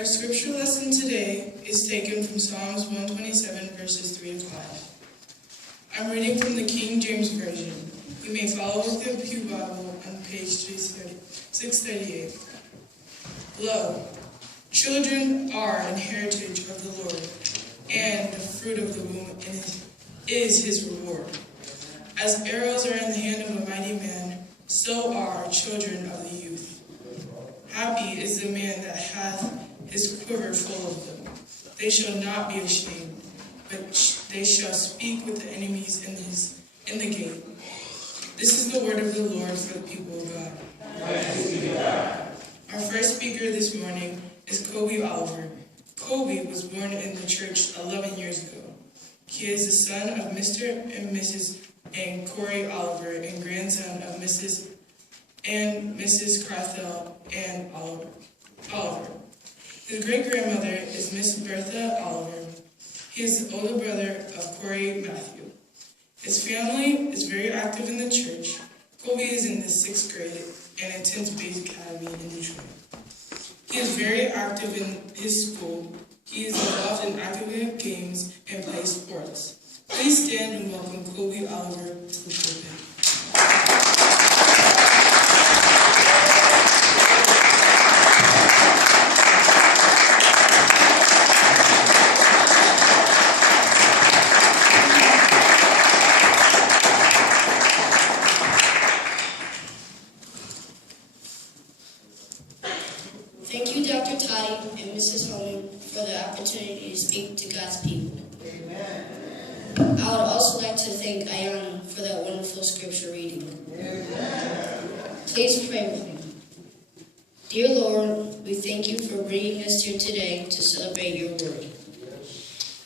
Our scripture lesson today is taken from Psalms 127, verses 3 to 5. I'm reading from the King James Version. You may follow with the Pew Bible on page 638. Lo, children are an heritage of the Lord, and the fruit of the womb is his reward. As arrows are in the hand of a mighty man, so are children of the youth. Happy is the man that hath his quiver full of them. They shall not be ashamed, but they shall speak with the enemies in the gate. This is the word of the Lord for the people of God. Thanks be to God. Our first speaker this morning is Kobe Oliver. Kobe was born in the church 11 years ago. He is the son of Mr. and Mrs. and Corey Oliver and grandson of Mrs. and Mrs. Carthel and Oliver. His great-grandmother is Miss Bertha Oliver. He is the older brother of Corey Matthew. His family is very active in the church. Kobe is in the 6th grade and attends Bates Academy in Detroit. He is very active in his school. He is involved in academic games and plays sports. Please stand and welcome Kobe Oliver to the pulpit. Thank you, Dr. Toddy and Mrs. Holman, for the opportunity to speak to God's people. Amen. I would also like to thank Ayana for that wonderful scripture reading. Amen. Please pray with me. Dear Lord, we thank you for bringing us here today to celebrate your word.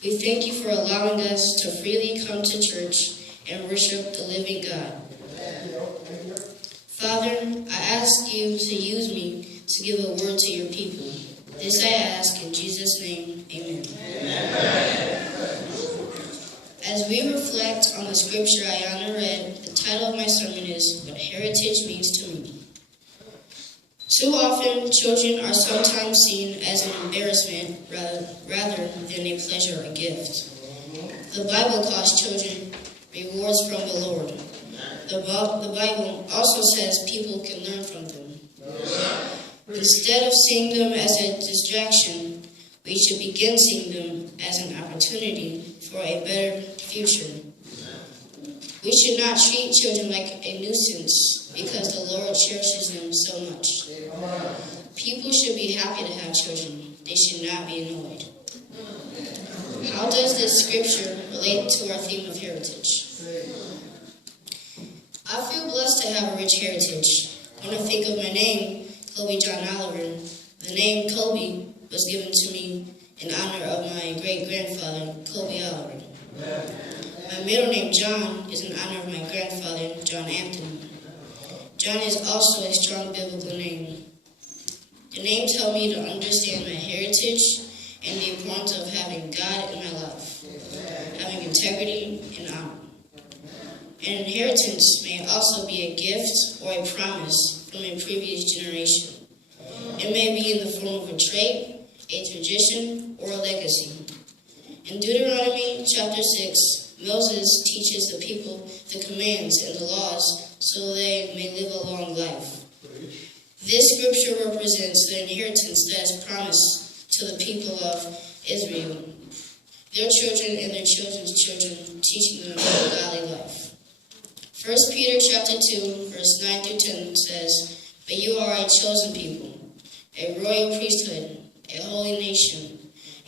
We thank you for allowing us to freely come to church and worship the living God. Father, I ask you to use me to give a word to your people. This I ask in Jesus' name, amen. Amen. As we reflect on the scripture Ayana read, the title of my sermon is What Heritage Means to Me. Too often, children are sometimes seen as an embarrassment rather than a pleasure or gift. The Bible calls children rewards from the Lord. The Bible also says people can learn from them. Instead of seeing them as a distraction, we should begin seeing them as an opportunity for a better future. We should not treat children like a nuisance because the Lord cherishes them so much. People should be happy to have children. They should not be annoyed. How does this scripture relate to our theme of heritage? I feel blessed to have a rich heritage. When I think of my name, Kobe John Oliver, the name Kobe was given to me in honor of my great-grandfather, Kobe Oliver. My middle name, John, is in honor of my grandfather, John Anthony. John is also a strong biblical name. The names help me to understand my heritage and the importance of having God in my life, having integrity and honor. An inheritance may also be a gift or a promise from a previous generation. It may be in the form of a trait, a tradition, or a legacy. In Deuteronomy chapter 6, Moses teaches the people the commands and the laws so they may live a long life. This scripture represents the inheritance that is promised to the people of Israel, their children and their children's children, teaching them about a godly life. 1 Peter chapter 2, verse 9 through 10 says, But you are a chosen people, a royal priesthood, a holy nation,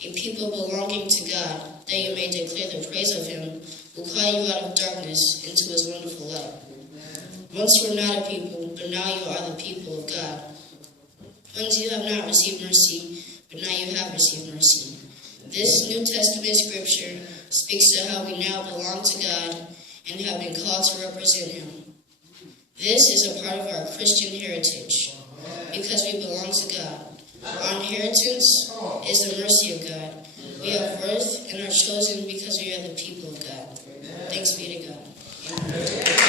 a people belonging to God, that you may declare the praise of him who called you out of darkness into his wonderful light. Once you were not a people, but now you are the people of God. Once you have not received mercy, but now you have received mercy. This New Testament scripture speaks to how we now belong to God and have been called to represent him. This is a part of our Christian heritage, because we belong to God. Our inheritance is the mercy of God. We have worth and are chosen because we are the people of God. Thanks be to God. Amen.